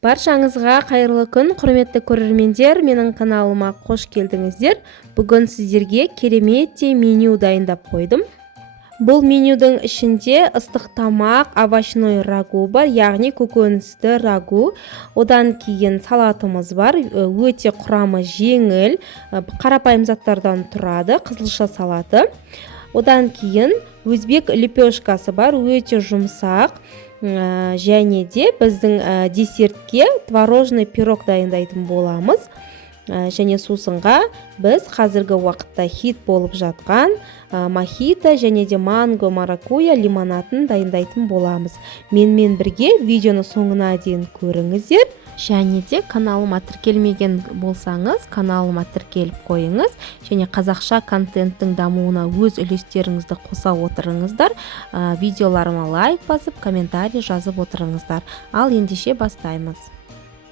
Баршаңызға қайырлы күн, құрметті көрермендер, менің каналыма қош келдіңіздер. Бүгін сіздерге кереметтей меню дайындап қойдым. Бұл менюдің ішінде ыстық тамақ, овощной рагу бар, яғни көкөністі рагу. Одан кейін салатымыз бар, өте құрамы жеңіл, қарапайым заттардан тұрады, қызылша салаты. Одан кейін өзбек лепешкасы бар, өте жұмсақ. Және де біздің десертке творожный пирог дайындайтын боламыз. Және сусынға біз қазіргі уақытта хит болып жатқан мохито және де манго, маракуйя лимонадын дайындайтын боламыз. Менімен бірге видеоны соңына дейін көріңіздер. Және де каналыма тіркелмеген болсаңыз, каналыма тіркеліп қойыңыз. Және қазақша контенттің дамуына өз үлестеріңізді қоса отырыңыздар. Видеоларыма лайк басып, комментарий жазып отырыңыздар. Ал ендеше бастаймыз.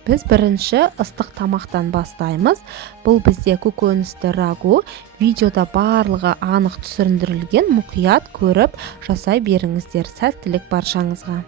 Біз бірінші ыстық тамақтан бастаймыз. Бұл бізде көкөністі рагу. Видеода барлығы анық түсіріндірілген, мұқият көріп жасай беріңіздер. Сәттілік баршаңызға.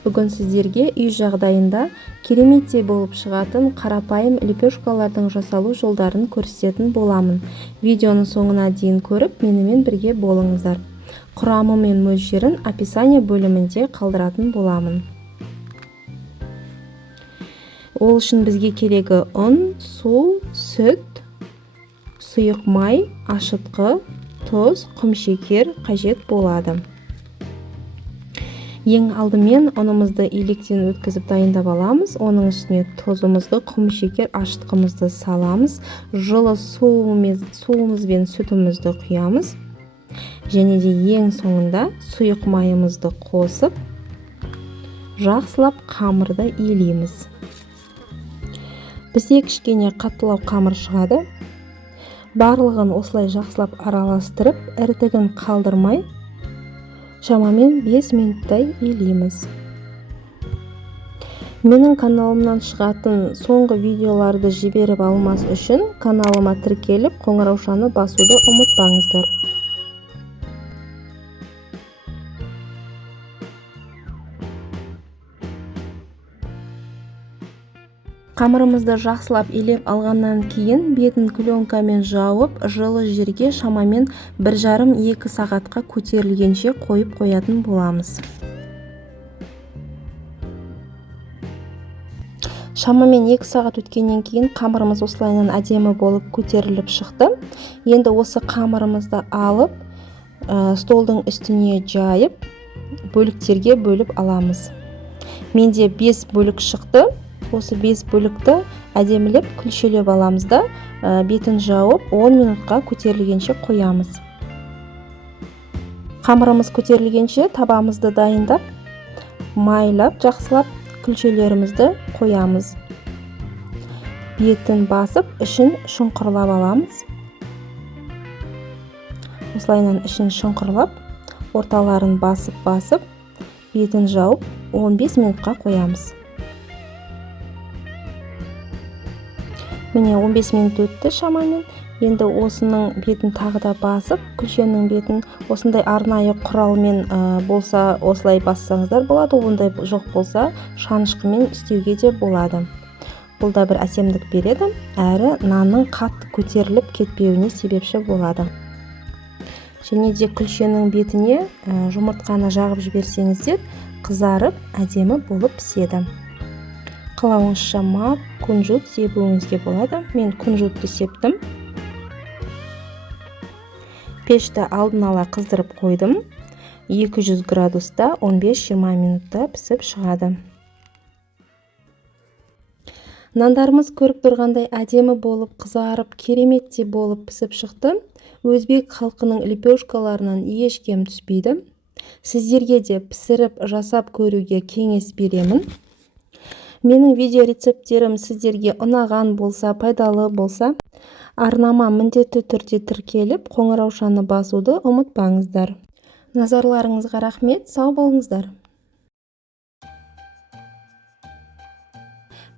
Бүгін сіздерге үй жағдайында кереметтей болып шығатын қарапайым лепешкалардың жасалу жолдарын көрсететін боламын. Видеоны соңына дейін көріп, менімен бірге болыңыздар. Құрамы мен мөлшерін описание бөлімінде қалдыратын боламын. Ол үшін бізге керегі ұн, су, сүт, сұйық май, ашытқы, тұз, құмшекер қажет болады. Ең алдымен ұнымызды електен өткізіп дайындап аламыз. Оның үстіне тұзымызды, құмшекер, ашытқымызды саламыз. Жылы суымыз бен сүтімізді құямыз. Және де ең соңында сұйық майымызды қосып, жақсылап қамырды илейміз. Бізде кішкене қаттылау қамыр шығады. Барлығын осылай жақсылап араластырып, ірітігін қалдырмай, шамамен 5 минуттай илейміз. Менің каналымнан шығатын соңғы видеоларды жіберіп алмас үшін каналыма тіркеліп, қоңыраушаны басуды ұмытпаңыздар. Қамырымызды жақсылап илеп алғаннан кейін бетін пленкамен жауып, жылы жерге шамамен 1,5-2 сағатқа көтерілгенше қойып қоятын боламыз. Шамамен 2 сағат өткеннен кейін қамырымыз осылайынан әдемі болып көтеріліп шықты. Енді осы қамырымызды алып, столдың үстіне жайып, бөліктерге бөліп аламыз. Менде 5 бөлік шықты. Осы 5 бөлікті әдемілеп күлшелеп аламыз да, бетін жауып 10 минутқа көтерілгенше қоямыз. Қамырымыз көтерілгенше табамызды дайындап, майлап, жақсылап күлшелерімізді қоямыз. Бетін басып, ішін шұңқырлап аламыз. Осылайынан ішін шұңқырлап, орталарын басып, бетін жауып 15 минутқа қоямыз. Міне 15 минут өтті шамамен. Енді осының бетін тағы да басып, күлшенің бетін осындай арнайы құралмен болса осылай бассаңыздар болады. Ондай жоқ болса, шанышқымен істеуге де болады. Бұл да бір әсемдік береді, әрі нанның қатты көтеріліп кетпеуіне себепші болады. Және де күлшенің бетіне жұмыртқаны жағып жіберсеңіздер, қызарып, әдемі болып піседі. Қалауыңызша мак, күнжіт себуіңізге болады. Мен күнжітті септім. Пешті алдын ала қыздырып қойдым. 200 градуста 15-20 минутта пісіп шығады. Нандарымыз көріп тұрғандай әдемі болып, қызарып, кереметтей болып пісіп шықты. Өзбек халқының лепешкаларынан еш кем түспейді. Сіздерге де пісіріп, жасап көруге кеңес беремін. Менің видео рецепттерім сіздерге ұнаған болса, пайдалы болса, арнама міндетті түрде тіркеліп, қоңыраушаны басуды ұмытпаңыздар. Назарларыңызға рахмет, сау болыңыздар.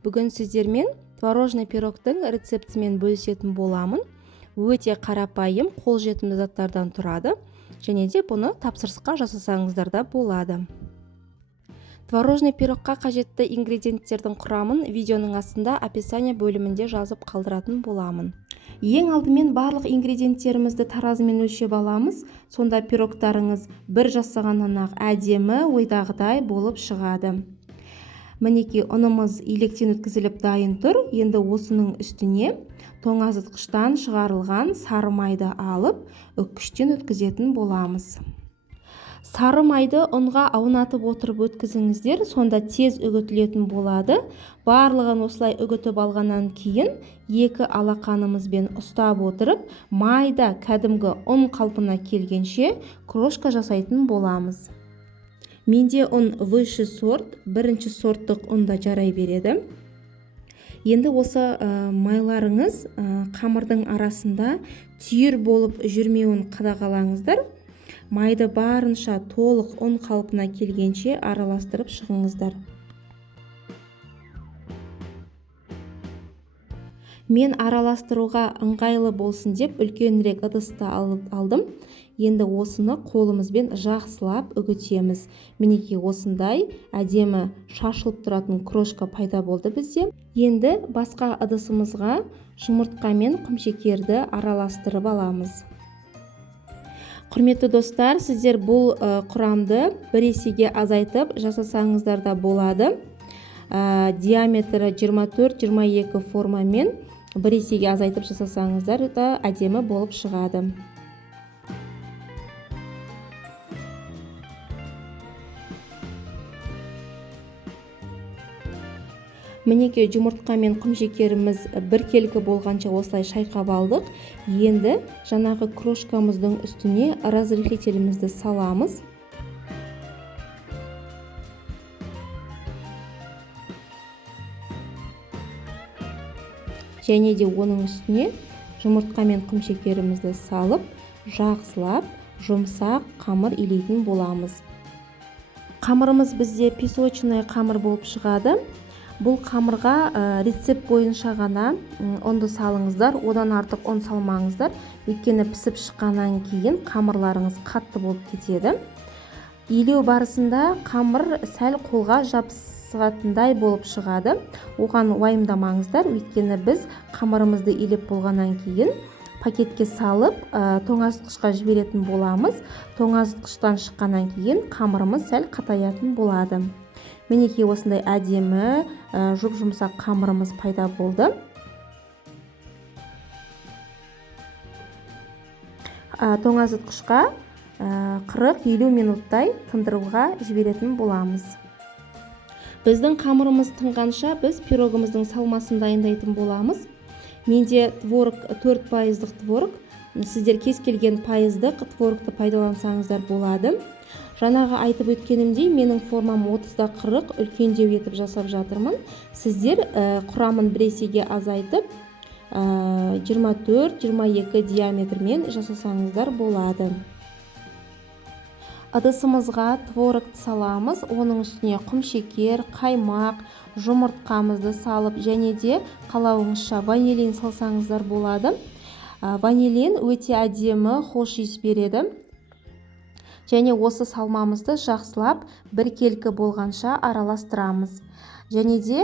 Бүгін сіздермен творожный пирогтың рецептімен бөлісетін боламын. Өте қарапайым, қолжетімді заттардан тұрады, және де бұны тапсырысқа жасасаңыздар да болады. Творожный пирогқа қажетті ингредиенттердің құрамын видеоның астында описание бөлімінде жазып қалдыратын боламын. Ең алдымен барлық ингредиенттерімізді таразымен өлшеп аламыз. Сонда пирогтарыңыз бір жасағаннан ақ әдемі, ойдағыдай болып шығады. Мінеки ұнымыз електен өткізіліп дайын тұр. Енді осының үстіне тоңазытқыштан шығарылған сары майды алып, үккіштен өткізетін боламыз. Сары майды ұнға аунатып отырып өткізіңіздер, сонда тез үгітілетін болады. Барлығын осылай үгітіп алғаннан кейін 2 алақанымызбен ұстап отырып, майда кәдімгі ұн қалпына келгенше крошка жасайтын боламыз. Менде ұн высший сорт, бірінші сорттық ұнда жарай береді. Енді осы майларыңыз қамырдың арасында түйір болып жүрмеуін қадағалаңыздар. Майды барынша толық ұн қалпына келгенше араластырып шығыңыздар. Мен араластыруға ыңғайлы болсын деп үлкенірек ыдысты алдым. Енді осыны қолымызбен жақсылап үгітеміз. Мінекей осындай әдемі шашылып тұратын крошка пайда болды бізде. Енді басқа ыдысымызға жұмыртқа мен құмшекерді араластырып аламыз. Құрметті достар, сіздер бұл құрамды бір есеге азайтып жасасаңыздар да болады. Диаметрі 24-22 формамен бір есеге азайтып жасасаңыздар да әдемі болып шығады. Мінекей жұмыртқа мен құмшекеріміз біркелкі болғанша осылай шайқап алдық. Енді жаңағы крошкамыздың үстіне разрыхлителімізді саламыз. Және де оның үстіне жұмыртқа мен құмшекерімізді салып, жақсылап, жұмсақ қамыр илейтін боламыз. Қамырымыз бізде песочный қамыр болып шығады. Бұл қамырға рецепт бойынша ғана ұнды салыңыздар, одан артық ұн салмаңыздар. Өйткені пісіп шыққаннан кейін қамырларыңыз қатты болып кетеді. Илеу барысында қамыр сәл қолға жабысатындай болып шығады. Оған уайымдамаңыздар, өйткені біз қамырымызды илеп болғаннан кейін пакетке салып, тоңазытқышқа жіберетін боламыз. Тоңазытқыштан шыққаннан кейін қамырымыз сәл қатаятын болады. Мінекей осындай әдемі жұп-жұмсақ қамырымыз пайда болды. Тоңазытқышқа 40-50 минуттай тындыруға жіберетін боламыз. Біздің қамырымыз тынғанша біз пирогымыздың салмасын дайындайтын боламыз. Менде творог 4% творог. Сіздер кез келген пайыздық творогты пайдалансаңыздар болады. Жаңағы айтып өткенімдей, менің формам 30-40 үлкендеу етіп жасап жатырмын. Сіздер құрамын бір есеге азайтып 24-22 диаметрмен жасасаңыздар болады. Ыдысымызға творогты саламыз, оның үстіне құмшекер, қаймақ, жұмыртқамызды салып, және де қалауыңызша ванилин салсаңыздар болады. Ванилин өте әдемі, хош иіс береді. Және осы салмамызды жақсылап біркелкі болғанша араластырамыз. Және де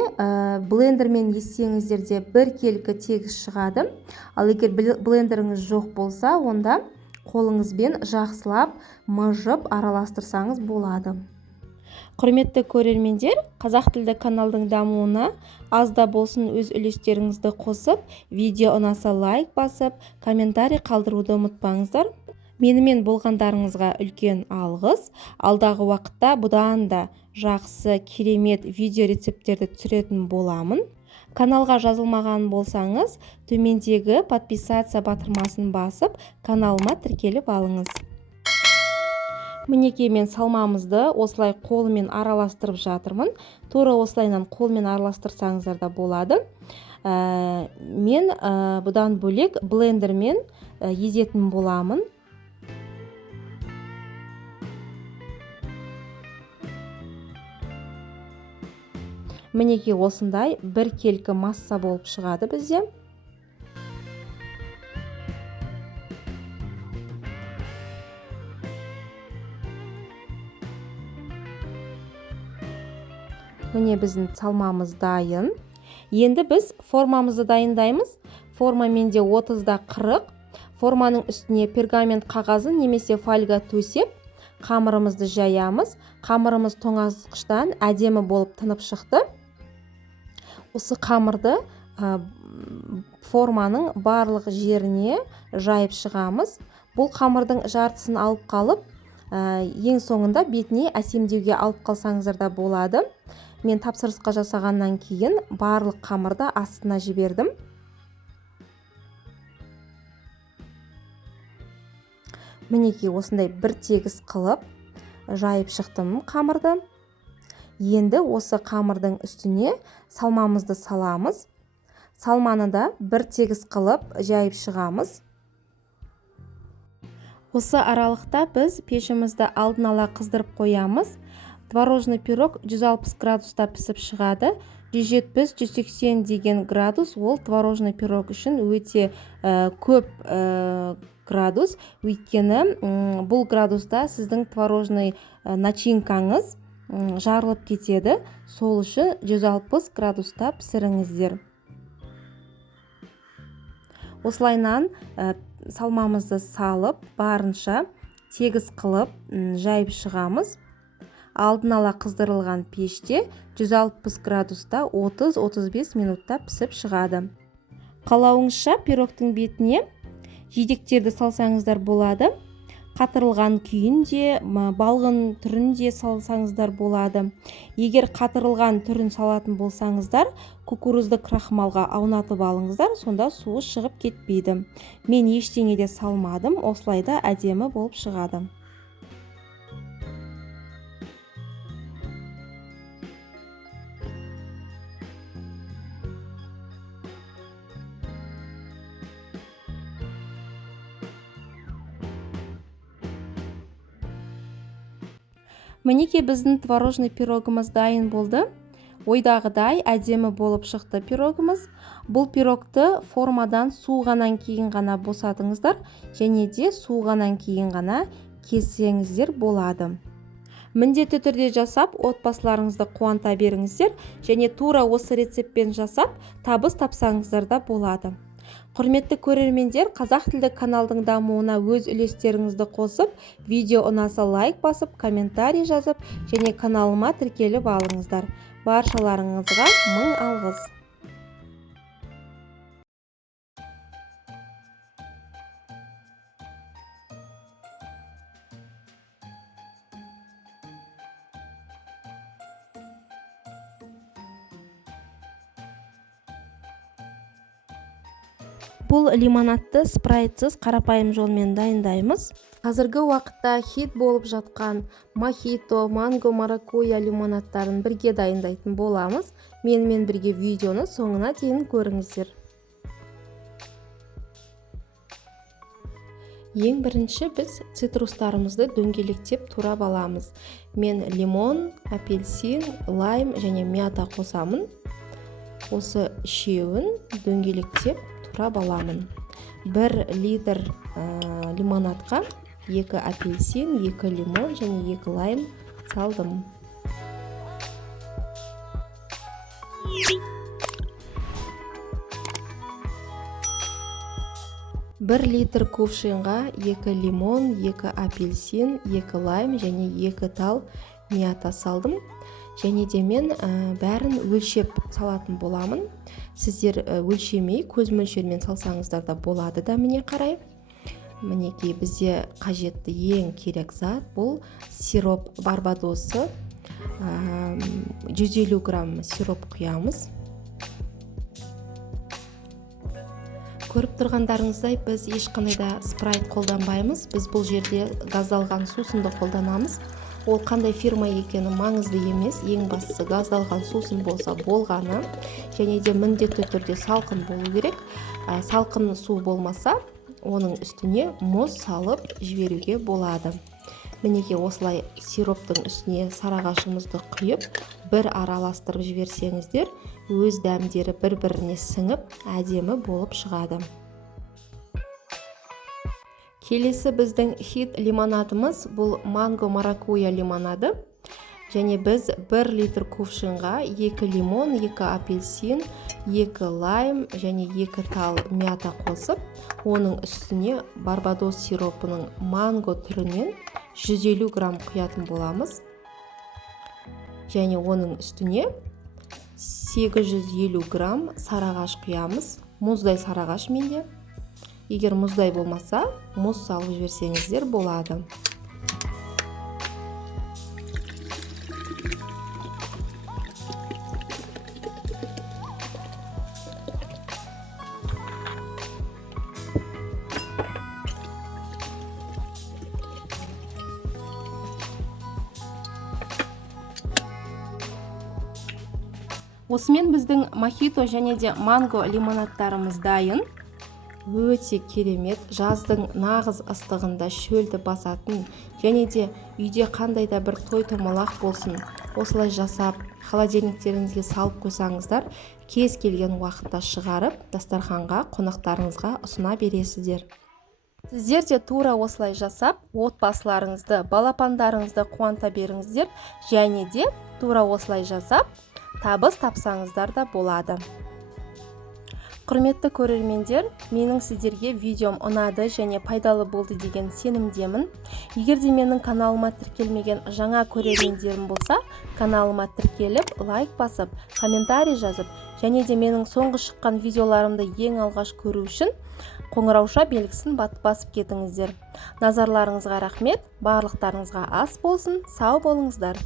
блендермен ессеңіздер де біркелкі тегіс шығады. Ал егер блендеріңіз жоқ болса, онда қолыңызбен жақсылап мыжып араластырсаңыз болады. Құрметті көрермендер, қазақ тілді каналдың дамуына аз да болсын өз үлестеріңізді қосып, видео ұнаса лайк басып, комментарий қалдыруды ұмытпаңыздар. Менімен болғандарыңызға үлкен алғыс. Алдағы уақытта бұдан да жақсы, керемет видео рецепттерді түсіретін боламын. Каналға жазылмаған болсаңыз, төмендегі подписаться батырмасын басып, каналыма тіркеліп алыңыз. Мінекей мен салмамызды осылай қолымен араластырып жатырмын. Тура осылайнан қолмен араластырсаңыздар да болады. Мен бұдан бөлек блендермен езетін боламын. Мінекей осындай біркелкі масса болып шығады бізде. Міне біздің салмамыз дайын. Енді біз формамызды дайындаймыз. Форма менде 30-40. Форманың үстіне пергамент қағазы немесе фольга төсеп, қамырымызды жаямыз. Қамырымыз тоңазытқыштан әдемі болып тынып шықты. Осы қамырды форманың барлық жеріне жайып шығамыз. Бұл қамырдың жартысын алып қалып, ең соңында бетіне әсемдеуге алып қалсаңыздар да болады. Мен тапсырысқа жасағаннан кейін барлық қамырды астына жібердім. Мінекей осындай бір тегіс қылып жайып шықтым қамырды. Енді осы қамырдың үстіне салмамызды саламыз. Салманы да бір тегіс қылып жайып шығамыз. Осы аралықта біз пешімізді алдын ала қыздырып қоямыз. Творожный пирог 160 градуста пісіп шығады. 170-180 деген градус ол творожный пирог үшін өте көп градус. Өйткені бұл градуста сіздің творожный начинкаңыз жарылып кетеді. Сол үшін 160 градуста пісіріңіздер. Осылайнан салмамызды салып, барынша тегіс қылып жайып шығамыз. Алдын ала қыздырылған пеште 160 градуста 30-35 минутта пісіп шығады. Қалауыңызша пирогтың бетіне жидектерді салсаңыздар болады. Қатырылған күйін де, балғын түрін де салсаңыздар болады. Егер қатырылған түрін салатын болсаңыздар, кукурузды крахмалға аунатып алыңыздар, сонда суы шығып кетпейді. Мен ештеңе де салмадым, осылайда әдемі болып шығады. Мінеке біздің творожный пирогымыз дайын болды. Ойдағыдай әдемі болып шықты пирогымыз. Бұл пирогты формадан суығаннан кейін ғана босатыңыздар, және де суығаннан кейін ғана кессеңіздер болады. Міндетті түрде жасап, отбасыларыңызды қуанта беріңіздер, және тура осы рецептпен жасап, табыс тапсаңыздар да болады. Құрметті көрермендер, қазақ тілді каналдың дамуына өз үлестеріңізді қосып, видео ұнаса лайк басып, комментарий жазып, және каналыма тіркеліп алыңыздар. Баршаларыңызға мың алғыс. Бұл лимонадты спрайтсыз қарапайым жолмен дайындаймыз. Қазіргі уақытта хит болып жатқан мохито, манго, маракуйя лимонадтарын бірге дайындайтын боламыз. Менімен бірге видеоны соңына дейін көріңіздер. Ең бірінші біз цитрустарымызды дөңгелектеп турап аламыз. Мен лимон, апельсин, лайм және мята қосамын. Осы үшеуін дөңгелектеп турап аламын. 1 литр лимонадқа 2 апельсин, 2 лимон және 2 лайм салдым. Бір литр кувшинға 2 лимон, 2 апельсин, 2 лайм және 2 тал мята салдым. Және де мен бәрін өлшеп салатын боламын. Сіздер өлшемей, көз мөлшермен салсаңыздар да болады да, міне қарай. Мінекей бізде қажетті ең керек зат бұл сироп барбадосы. 150 грамм сироп құямыз. Көріп тұрғандарыңыздай біз ешқандай да спрайт қолданбаймыз. Біз бұл жерде газдалған сусынды қолданамыз. Ол қандай фирма екені маңызды емес, ең бастысы газдалған сусын болса болғаны, және де міндетті түрде салқын болу керек. Салқын су болмаса, оның үстіне мұз салып жіберуге болады. Мінеке осылай сироптың үстіне сарағашымызды құйып, бір араластырып жіберсеңіздер, өз дәмдері бір-біріне сіңіп, әдемі болып шығады. Келесі біздің хит лимонадымыз бұл манго маракуйя лимонады. Және біз 1 литр кувшинға 2 лимон, 2 апельсин, 2 лайм және 2 тал мята қосып, оның үстіне барбадос сиропының манго түрінен 150 грамм құятын боламыз. Және оның үстіне 850 грамм сарағаш құямыз. Мұздай сарағаш менде. Егер мұздай болмаса, мұз салып жіберсеңіздер болады. Осымен біздің мохито және де манго лимонадтарымыз дайын. Өте керемет, жаздың нағыз ыстығында шөлді басатын, және де үйде қандай да бір той томалақ болсын, осылай жасап, холодильниктеріңізге салып қойсаңыздар, кез келген уақытта шығарып, дастарханға, қонақтарыңызға ұсына бересіздер. Сіздер де тура осылай жасап, отбасыларыңызды, балапандарыңызды қуанта беріңіздер, және де тура осылай жасап, табыс тапсаңыздар да болады. Құрметті көрермендер, менің сіздерге видеом ұнады және пайдалы болды деген сенімдемін. Егер де менің каналыма тіркелмеген жаңа көрермендерім болса, каналыма тіркеліп, лайк басып, комментарий жазып, және де менің соңғы шыққан видеоларымды ең алғаш көру үшін қоңырауша белгісін басып кетіңіздер. Назарларыңызға рахмет, барлықтарыңызға ас болсын, сау болыңыздар.